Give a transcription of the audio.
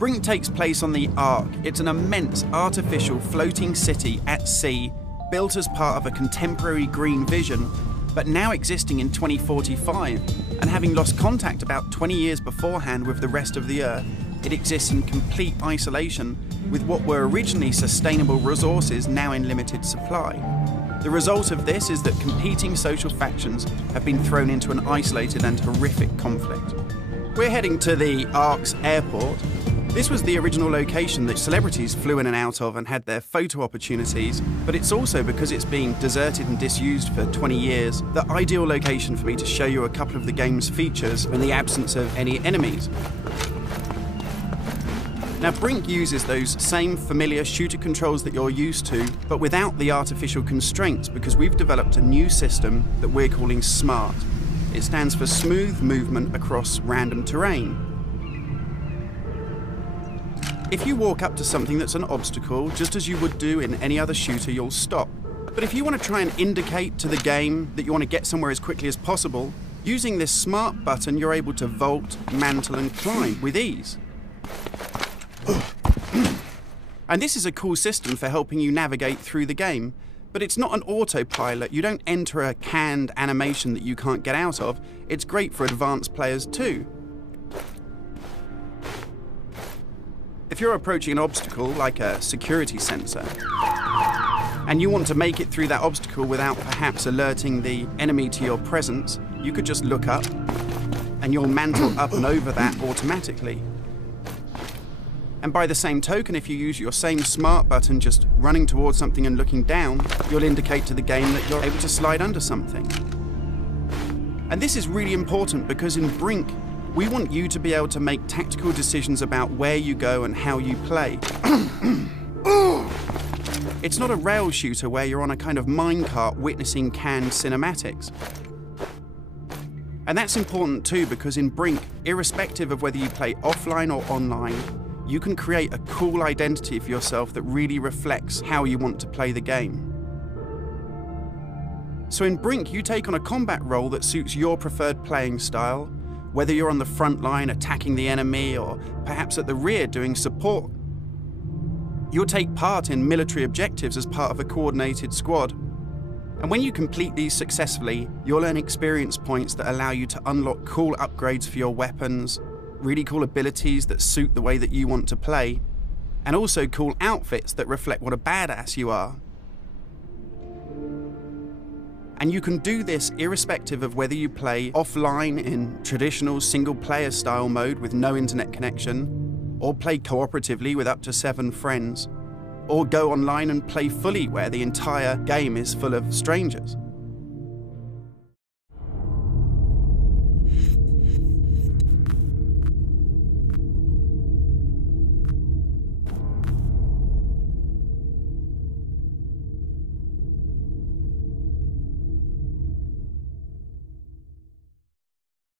Brink takes place on the Ark. It's an immense artificial floating city at sea, built as part of a contemporary green vision, but now existing in 2045, and having lost contact about 20 years beforehand with the rest of the Earth, it exists in complete isolation, with what were originally sustainable resources now in limited supply. The result of this is that competing social factions have been thrown into an isolated and horrific conflict. We're heading to the Ark's airport. This was the original location that celebrities flew in and out of and had their photo opportunities, but it's also, because it's being deserted and disused for 20 years, the ideal location for me to show you a couple of the game's features in the absence of any enemies. Now, Brink uses those same familiar shooter controls that you're used to, but without the artificial constraints, because we've developed a new system that we're calling SMART. It stands for Smooth Movement Across Random Terrain. If you walk up to something that's an obstacle, just as you would do in any other shooter, you'll stop. But if you want to try and indicate to the game that you want to get somewhere as quickly as possible, using this SMART button, you're able to vault, mantle, and climb with ease. And this is a cool system for helping you navigate through the game, but it's not an autopilot. You don't enter a canned animation that you can't get out of. It's great for advanced players too. If you're approaching an obstacle, like a security sensor, and you want to make it through that obstacle without perhaps alerting the enemy to your presence, you could just look up, and you'll mantle up and over that automatically. And by the same token, if you use your same SMART button just running towards something and looking down, you'll indicate to the game that you're able to slide under something. And this is really important because in Brink, we want you to be able to make tactical decisions about where you go and how you play. It's not a rail shooter where you're on a kind of minecart witnessing canned cinematics. And that's important too, because in Brink, irrespective of whether you play offline or online, you can create a cool identity for yourself that really reflects how you want to play the game. So in Brink, you take on a combat role that suits your preferred playing style, whether you're on the front line attacking the enemy or perhaps at the rear doing support. You'll take part in military objectives as part of a coordinated squad. And when you complete these successfully, you'll earn experience points that allow you to unlock cool upgrades for your weapons, really cool abilities that suit the way that you want to play, and also cool outfits that reflect what a badass you are. And you can do this irrespective of whether you play offline in traditional single-player style mode with no internet connection, or play cooperatively with up to 7 friends, or go online and play fully where the entire game is full of strangers.